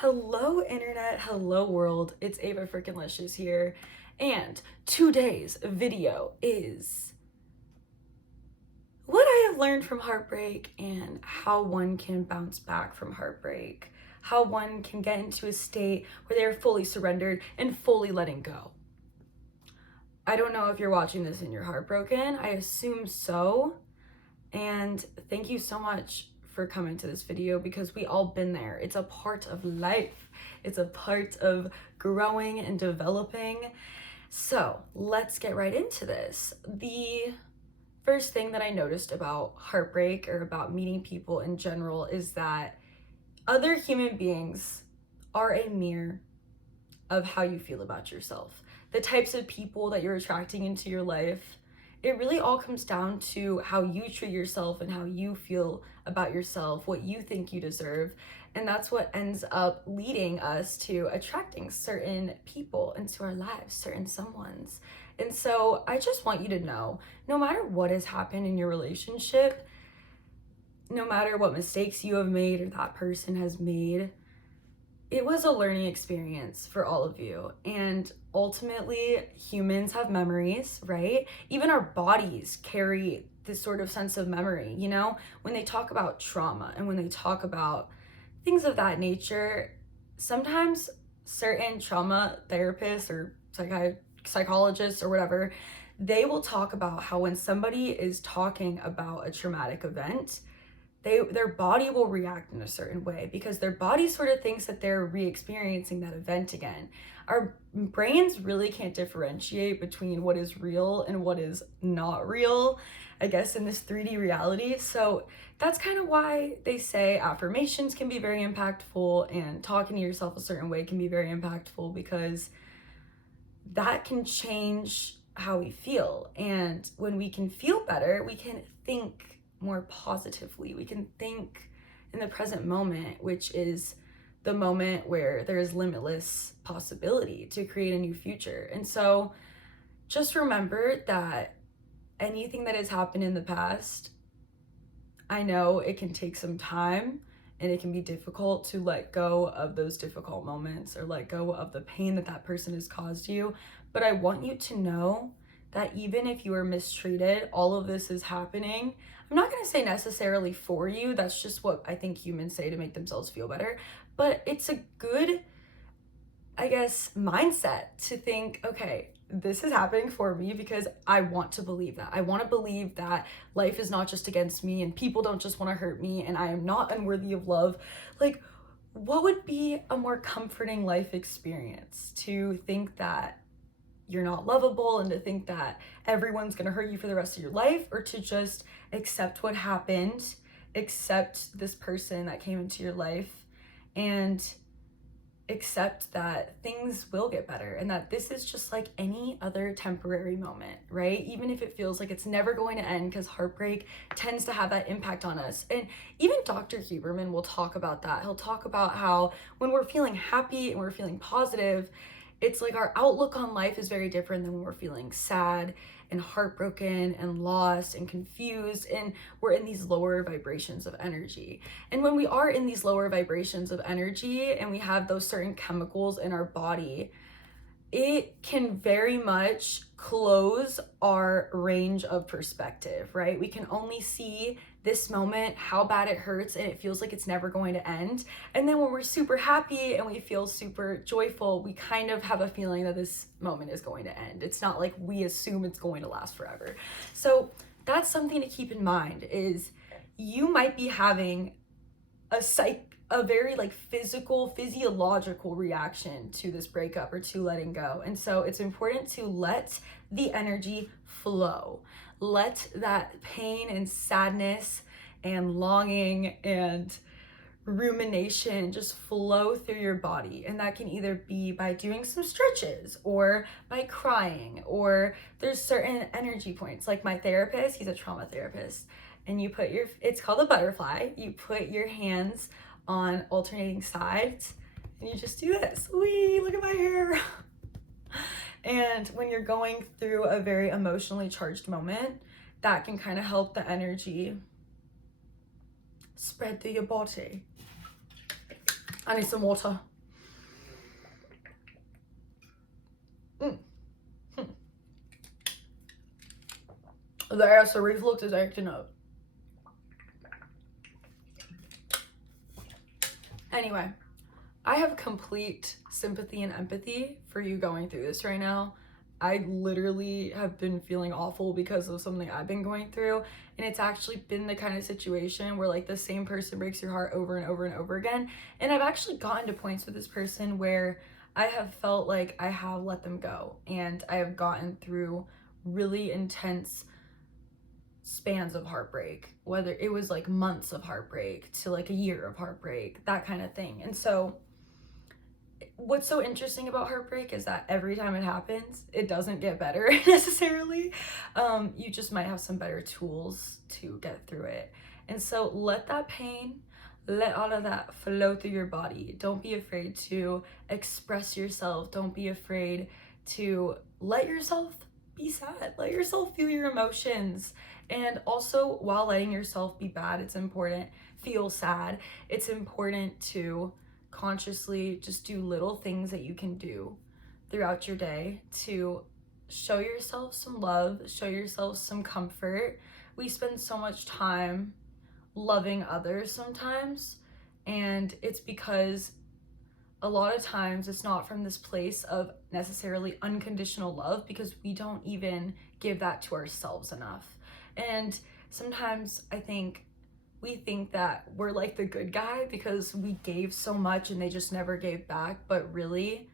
Hello internet, hello world, it's Ava freaking Licious here, and today's video is what I have learned from heartbreak and how one can bounce back from heartbreak, how one can get into a state where they are fully surrendered and fully letting go. I don't know if you're watching this and you're heartbroken, I assume so, and thank you so much for coming to this video because we all been there. It's a part of life. It's a part of growing and developing. So let's get right into this. The first thing that I noticed about heartbreak or about meeting people in general is that other human beings are a mirror of how you feel about yourself. The types of people that you're attracting into your life, it really all comes down to how you treat yourself and how you feel about yourself, what you think you deserve. And that's what ends up leading us to attracting certain people into our lives, certain someones. And so I just want you to know, no matter what has happened in your relationship, no matter what mistakes you have made or that person has made, it was a learning experience for all of you. And ultimately, humans have memories, right? Even our bodies carry this sort of sense of memory, you know? When they talk about trauma and when they talk about things of that nature, sometimes certain trauma therapists or psychologists or whatever, they will talk about how when somebody is talking about a traumatic event, their body will react in a certain way because their body sort of thinks that they're re-experiencing that event again. Our brains really can't differentiate between what is real and what is not real, I guess, in this 3D reality. So that's kind of why they say affirmations can be very impactful and talking to yourself a certain way can be very impactful because that can change how we feel. And when we can feel better, we can think more positively. We can think in the present moment, which is the moment where there is limitless possibility to create a new future. And so just remember that anything that has happened in the past, I know it can take some time and it can be difficult to let go of those difficult moments or let go of the pain that that person has caused you. But I want you to know that even if you are mistreated, all of this is happening. I'm not going to say necessarily for you. That's just what I think humans say to make themselves feel better. But it's a good, I guess, mindset to think, okay, this is happening for me because I want to believe that. I want to believe that life is not just against me and people don't just want to hurt me and I am not unworthy of love. Like, what would be a more comforting life experience to think that you're not lovable and to think that everyone's gonna hurt you for the rest of your life, or to just accept what happened, accept this person that came into your life, and accept that things will get better and that this is just like any other temporary moment, right? Even if it feels like it's never going to end, because heartbreak tends to have that impact on us. And even Dr. Huberman will talk about that. He'll talk about how when we're feeling happy and we're feeling positive, it's like our outlook on life is very different than when we're feeling sad and heartbroken and lost and confused, and we're in these lower vibrations of energy. And when we are in these lower vibrations of energy and we have those certain chemicals in our body, it can very much close our range of perspective, right? We can only see this moment, how bad it hurts, and it feels like it's never going to end. And then when we're super happy and we feel super joyful, we kind of have a feeling that this moment is going to end. It's not like we assume it's going to last forever. So that's something to keep in mind, is you might be having a very like physiological reaction to this breakup or to letting go. And so it's important to let the energy flow. Let that pain and sadness and longing and rumination just flow through your body. And that can either be by doing some stretches or by crying, or there's certain energy points. Like my therapist, he's a trauma therapist, and it's called a butterfly. You put your hands on alternating sides and you just do this. Wee, look at my hair. And when you're going through a very emotionally charged moment, that can kind of help the energy spread through your body. I need some water. The acid reflux is acting up. Anyway, I have complete sympathy and empathy for you going through this right now. I literally have been feeling awful because of something I've been going through, and it's actually been the kind of situation where like the same person breaks your heart over and over and over again. And I've actually gotten to points with this person where I have felt like I have let them go, and I have gotten through really intense spans of heartbreak, whether it was like months of heartbreak to like a year of heartbreak, that kind of thing. And so what's so interesting about heartbreak is that every time it happens, it doesn't get better necessarily. You just might have some better tools to get through it. And so let that pain, let all of that flow through your body. Don't be afraid to express yourself. Don't be afraid to let yourself be sad. Let yourself feel your emotions. And also, while letting yourself be bad, it's important, feel sad, it's important to consciously just do little things that you can do throughout your day to show yourself some love, show yourself some comfort. We spend so much time loving others sometimes, and it's because a lot of times it's not from this place of necessarily unconditional love, because we don't even give that to ourselves enough. And sometimes I think we think that we're like the good guy because we gave so much and they just never gave back, but really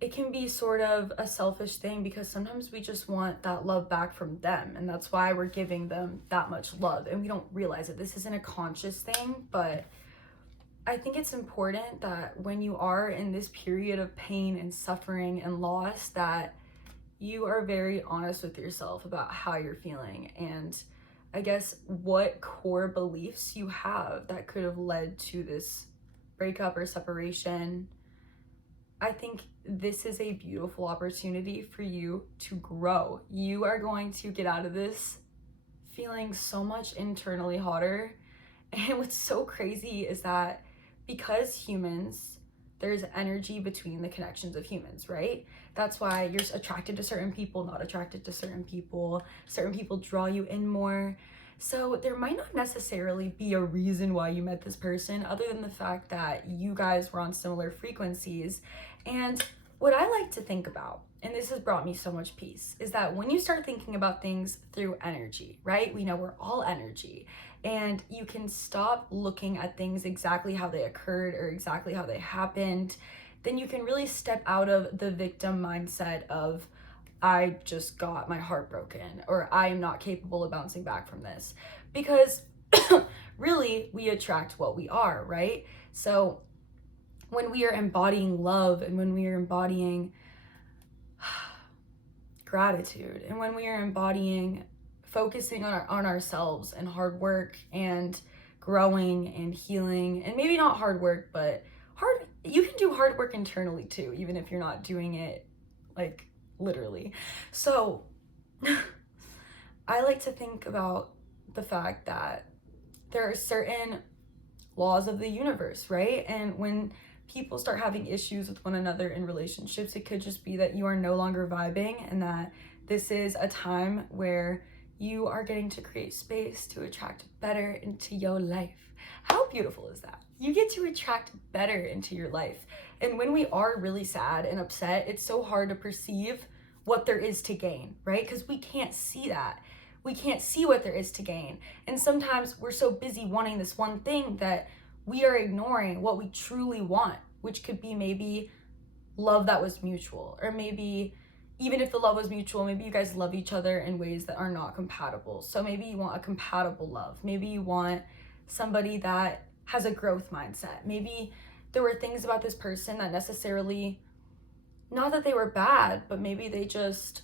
it can be sort of a selfish thing, because sometimes we just want that love back from them, and that's why we're giving them that much love, and we don't realize it. This isn't a conscious thing, but I think it's important that when you are in this period of pain and suffering and loss, that you are very honest with yourself about how you're feeling, and I guess what core beliefs you have that could have led to this breakup or separation. I think this is a beautiful opportunity for you to grow. You are going to get out of this feeling so much internally hotter. And what's so crazy is that because humans, there's energy between the connections of humans, right? That's why you're attracted to certain people, not attracted to certain people. Certain people draw you in more. So there might not necessarily be a reason why you met this person other than the fact that you guys were on similar frequencies. And what I like to think about, and this has brought me so much peace, is that when you start thinking about things through energy, right? We know we're all energy, and you can stop looking at things exactly how they occurred or exactly how they happened. Then you can really step out of the victim mindset of, I just got my heart broken, or I am not capable of bouncing back from this. Because really, we attract what we are, right? So when we are embodying love, and when we are embodying gratitude, and when we are embodying focusing on ourselves and hard work and growing and healing, and maybe not hard work, but you can do hard work internally too, even if you're not doing it like literally. So I like to think about the fact that there are certain laws of the universe, right? And when people start having issues with one another in relationships, it could just be that you are no longer vibing, and that this is a time where you are getting to create space to attract better into your life. How beautiful is that? You get to attract better into your life. And when we are really sad and upset, it's so hard to perceive what there is to gain, right? Because we can't see that. We can't see what there is to gain. And sometimes we're so busy wanting this one thing that we are ignoring what we truly want, which could be maybe love that was mutual, or maybe even if the love was mutual, maybe you guys love each other in ways that are not compatible. So maybe you want a compatible love. Maybe you want somebody that has a growth mindset. Maybe there were things about this person that necessarily, not that they were bad, but maybe they just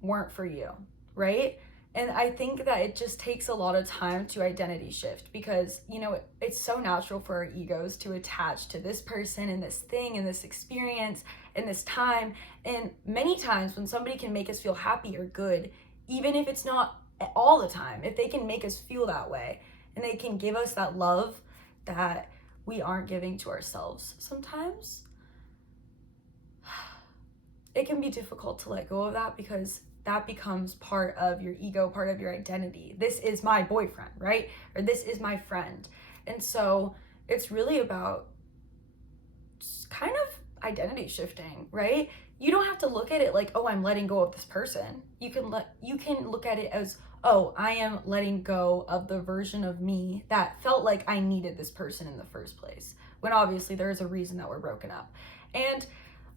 weren't for you, right? And I think that it just takes a lot of time to identity shift, because, you know, it's so natural for our egos to attach to this person and this thing and this experience and this time. And many times when somebody can make us feel happy or good, even if it's not all the time, if they can make us feel that way and they can give us that love that we aren't giving to ourselves sometimes, it can be difficult to let go of that, because that becomes part of your ego, part of your identity. This is my boyfriend, right? Or this is my friend. And so it's really about kind of identity shifting, right? You don't have to look at it like, oh, I'm letting go of this person. You can look at it as, oh, I am letting go of the version of me that felt like I needed this person in the first place, when obviously there is a reason that we're broken up. And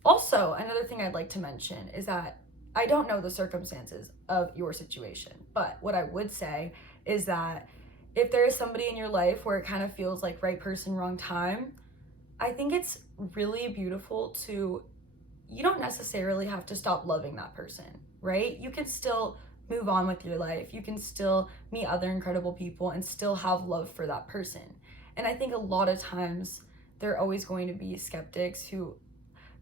also, another thing I'd like to mention is that I don't know the circumstances of your situation, but what I would say is that if there is somebody in your life where it kind of feels like right person, wrong time, I think it's really beautiful to, you don't necessarily have to stop loving that person, right? You can still move on with your life. You can still meet other incredible people and still have love for that person. And I think a lot of times there are always going to be skeptics who,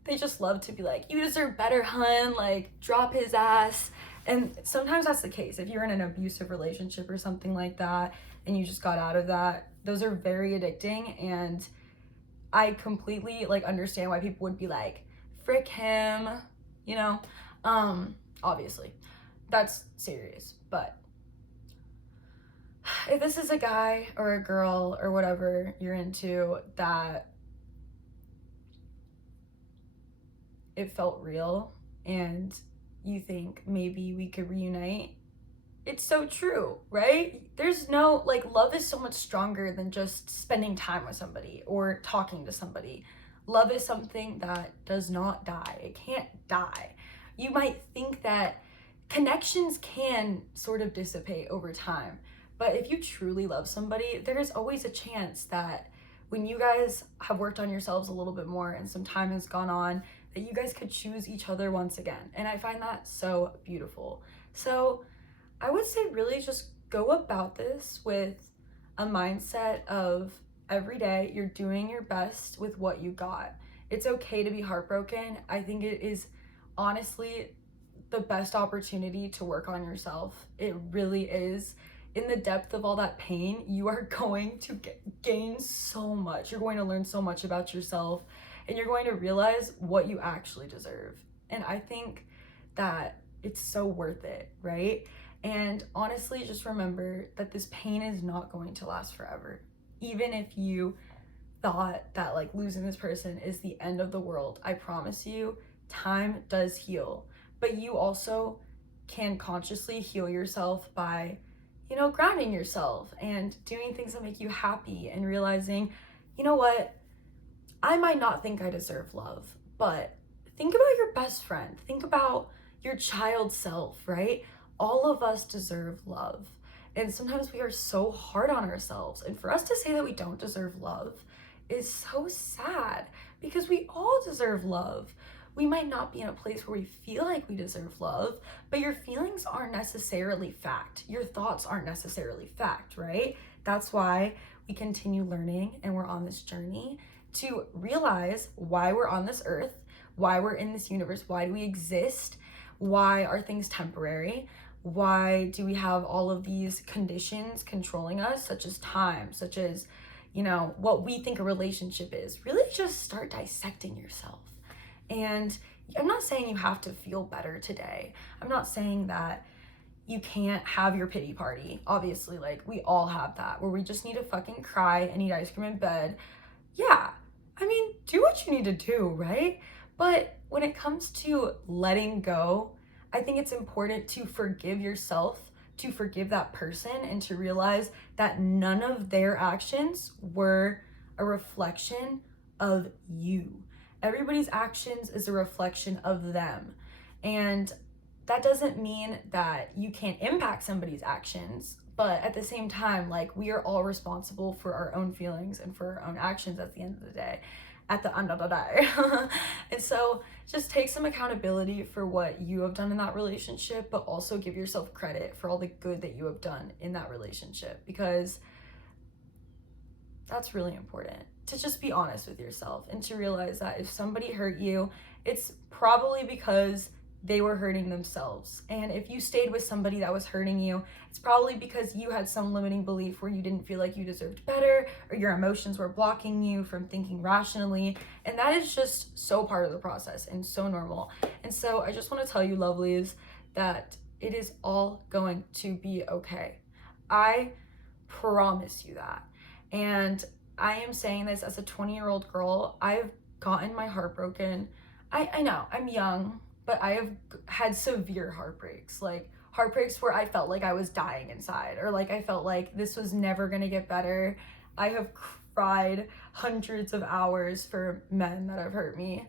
they just love to be like, you deserve better, hun, like drop his ass. And sometimes that's the case. If you're in an abusive relationship or something like that and you just got out of that, those are very addicting. And I completely like understand why people would be like, frick him, you know? Obviously that's serious, but if this is a guy or a girl or whatever you're into that it felt real and you think maybe we could reunite, it's so true, right? There's no, like, love is so much stronger than just spending time with somebody or talking to somebody. Love is something that does not die. It can't die. You might think that connections can sort of dissipate over time, but if you truly love somebody, there is always a chance that when you guys have worked on yourselves a little bit more and some time has gone on, that you guys could choose each other once again. And I find that so beautiful. So I would say really just go about this with a mindset of every day you're doing your best with what you got. It's okay to be heartbroken. I think it is honestly the best opportunity to work on yourself. It really is. In the depth of all that pain, you are going to gain so much. You're going to learn so much about yourself, and you're going to realize what you actually deserve. And I think that it's so worth it, right? And honestly, just remember that this pain is not going to last forever. Even if you thought that like losing this person is the end of the world, I promise you, time does heal. But you also can consciously heal yourself by, you know, grounding yourself and doing things that make you happy and realizing, you know what, I might not think I deserve love, but think about your best friend. Think about your child self, right? All of us deserve love. And sometimes we are so hard on ourselves. And for us to say that we don't deserve love is so sad, because we all deserve love. We might not be in a place where we feel like we deserve love, but your feelings aren't necessarily fact. Your thoughts aren't necessarily fact, right? That's why we continue learning and we're on this journey to realize why we're on this earth, why we're in this universe, why do we exist, why are things temporary, why do we have all of these conditions controlling us, such as time, such as, you know, what we think a relationship is. Really just start dissecting yourself. And I'm not saying you have to feel better today. I'm not saying that you can't have your pity party. Obviously, like, we all have that, where we just need to fucking cry and eat ice cream in bed. Yeah, I mean, do what you need to do, right? But when it comes to letting go, I think it's important to forgive yourself, to forgive that person, and to realize that none of their actions were a reflection of you. Everybody's actions is a reflection of them. And that doesn't mean that you can't impact somebody's actions, but at the same time, like, we are all responsible for our own feelings and for our own actions at the end of the day. And so just take some accountability for what you have done in that relationship, but also give yourself credit for all the good that you have done in that relationship, because that's really important, to just be honest with yourself and to realize that if somebody hurt you, it's probably because they were hurting themselves. And if you stayed with somebody that was hurting you, it's probably because you had some limiting belief where you didn't feel like you deserved better, or your emotions were blocking you from thinking rationally. And that is just so part of the process and so normal. And so I just want to tell you, lovelies, that it is all going to be okay. I promise you that. And I am saying this as a 20-year-old girl. I've gotten my heart broken. I know I'm young, but I have had severe heartbreaks, like heartbreaks where I felt like I was dying inside, or like I felt like this was never gonna get better. I have cried hundreds of hours for men that have hurt me,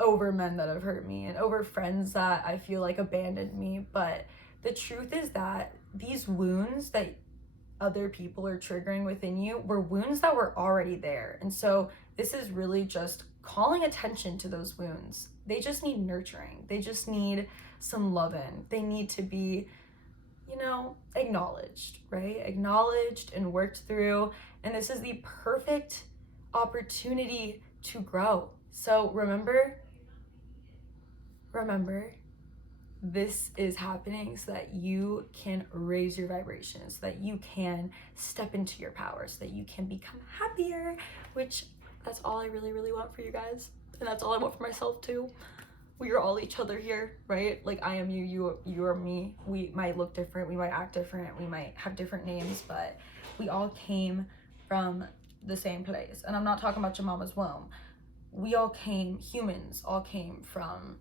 over men that have hurt me, and over friends that I feel like abandoned me. But the truth is that these wounds that other people are triggering within you were wounds that were already there. And so this is really just calling attention to those wounds. They just need nurturing. They just need some loving. They need to be, acknowledged, right? Acknowledged and worked through. And this is the perfect opportunity to grow. So remember, this is happening so that you can raise your vibrations, so that you can step into your power, so that you can become happier, which that's all I really, really want for you guys. And that's all I want for myself too. We are all each other here, right? Like I am you, you are me. We might look different, we might act different, we might have different names, but we all came from the same place. And I'm not talking about your mama's womb. Humans all came from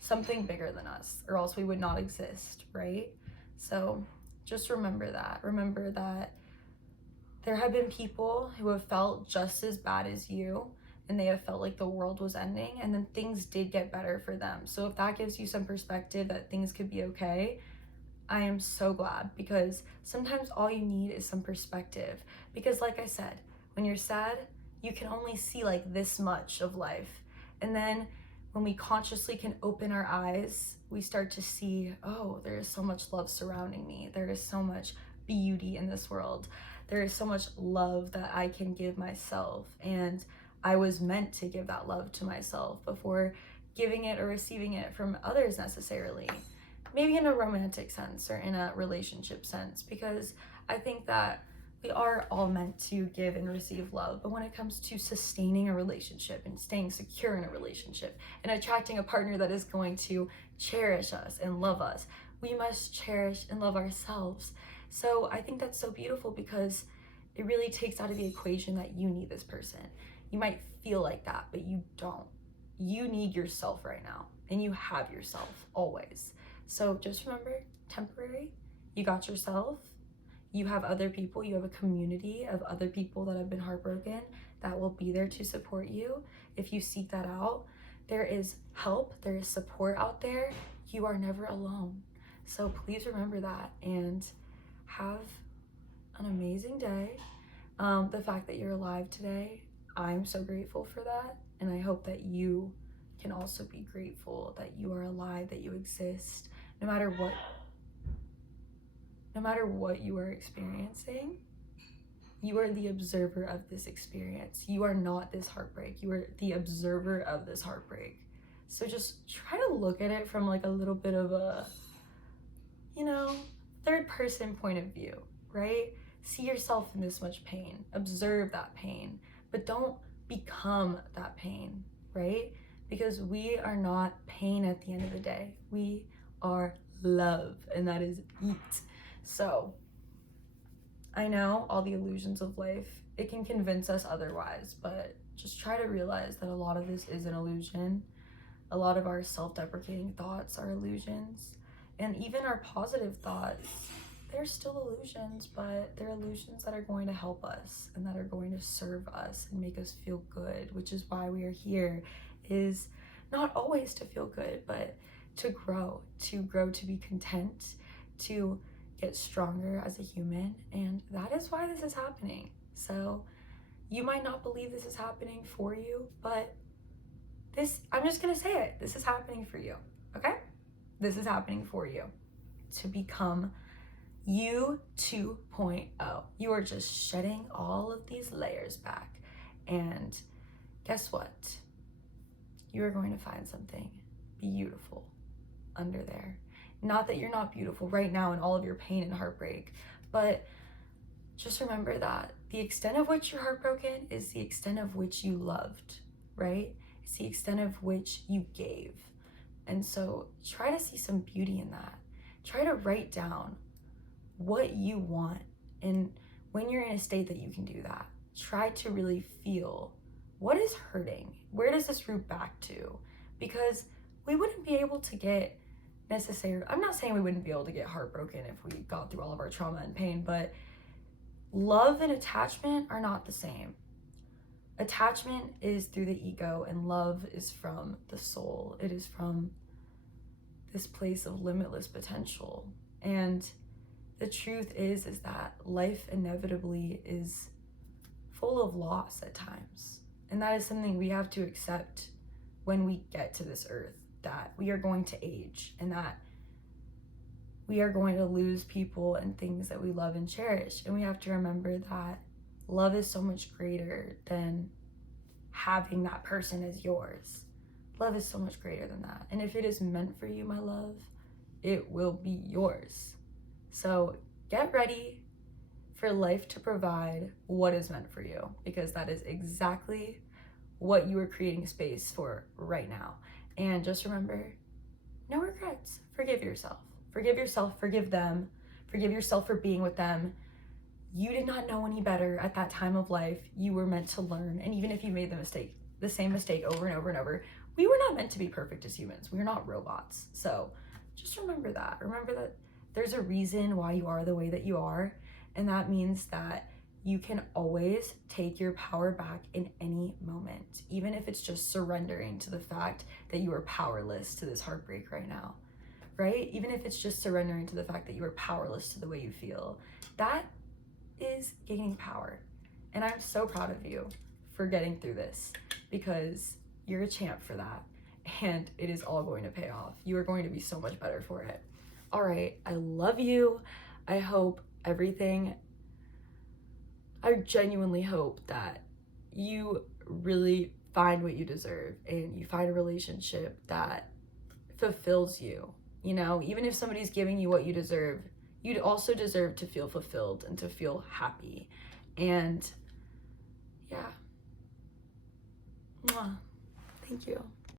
something bigger than us, or else we would not exist, right? So just remember that there have been people who have felt just as bad as you, and they have felt like the world was ending, and then things did get better for them. So if that gives you some perspective that things could be okay, I am so glad, because sometimes all you need is some perspective. Because like I said, when you're sad, you can only see like this much of life. And then when we consciously can open our eyes, we start to see, oh, there is so much love surrounding me. There is so much beauty in this world. There is so much love that I can give myself. And I was meant to give that love to myself before giving it or receiving it from others necessarily. Maybe in a romantic sense or in a relationship sense, because I think that we are all meant to give and receive love. But when it comes to sustaining a relationship and staying secure in a relationship and attracting a partner that is going to cherish us and love us, we must cherish and love ourselves. So I think that's so beautiful, because it really takes out of the equation that you need this person. You might feel like that, but you don't. You need yourself right now, and you have yourself always. So just remember, temporary, you got yourself. You have other people, you have a community of other people that have been heartbroken that will be there to support you if you seek that out. There is help, there is support out there. You are never alone. So please remember that, and have an amazing day. The fact that you're alive today, I'm so grateful for that. And I hope that you can also be grateful that you are alive, that you exist, no matter what you are experiencing. You are the observer of this experience. You are not this heartbreak. You are the observer of this heartbreak. So just try to look at it from like a little bit of a, third person point of view, right? See yourself in this much pain. Observe that pain, but don't become that pain, right? Because we are not pain at the end of the day. We are love, and that is it. So I know all the illusions of life, it can convince us otherwise, but just try to realize that a lot of this is an illusion. A lot of our self-deprecating thoughts are illusions, and even our positive thoughts, they're still illusions, but they're illusions that are going to help us and that are going to serve us and make us feel good, which is why we are here, is not always to feel good, but to grow to be content, to get stronger as a human. And that is why this is happening. So you might not believe this is happening for you, but I'm just gonna say it, this is happening for you, okay? This is happening for you to become you 2.0. You are just shedding all of these layers back, and guess what? You are going to find something beautiful under there. Not that you're not beautiful right now in all of your pain and heartbreak, but just remember that the extent of which you're heartbroken is the extent of which you loved, right? It's the extent of which you gave. And so try to see some beauty in that. Try to write down what you want. And when you're in a state that you can do that, try to really feel what is hurting. Where does this root back to? Because we wouldn't be able to get necessarily, I'm not saying we wouldn't be able to get heartbroken if we got through all of our trauma and pain, but love and attachment are not the same. Attachment is through the ego, and love is from the soul. It is from this place of limitless potential. And the truth is that life inevitably is full of loss at times. And that is something we have to accept when we get to this earth, that we are going to age and that we are going to lose people and things that we love and cherish. And we have to remember that love is so much greater than having that person as yours. Love is so much greater than that. And if it is meant for you, my love, it will be yours. So get ready for life to provide what is meant for you, because that is exactly what you are creating space for right now. And just remember, no regrets. Forgive yourself. Forgive yourself, forgive them, forgive yourself for being with them. You did not know any better at that time of life. You were meant to learn. And even if you made the same mistake over and over and over, we were not meant to be perfect as humans. We are not robots. So just remember that. Remember that there's a reason why you are the way that you are. And that means that you can always take your power back in any moment, even if it's just surrendering to the fact that you are powerless to this heartbreak right now. Right? Even if it's just surrendering to the fact that you are powerless to the way you feel, that is gaining power. And I'm so proud of you for getting through this, because you're a champ for that. And it is all going to pay off. You are going to be so much better for it. All right. I love you. I genuinely hope that you really find what you deserve and you find a relationship that fulfills you. You know, even if somebody's giving you what you deserve, you'd also deserve to feel fulfilled and to feel happy. And yeah. Mwah. Thank you.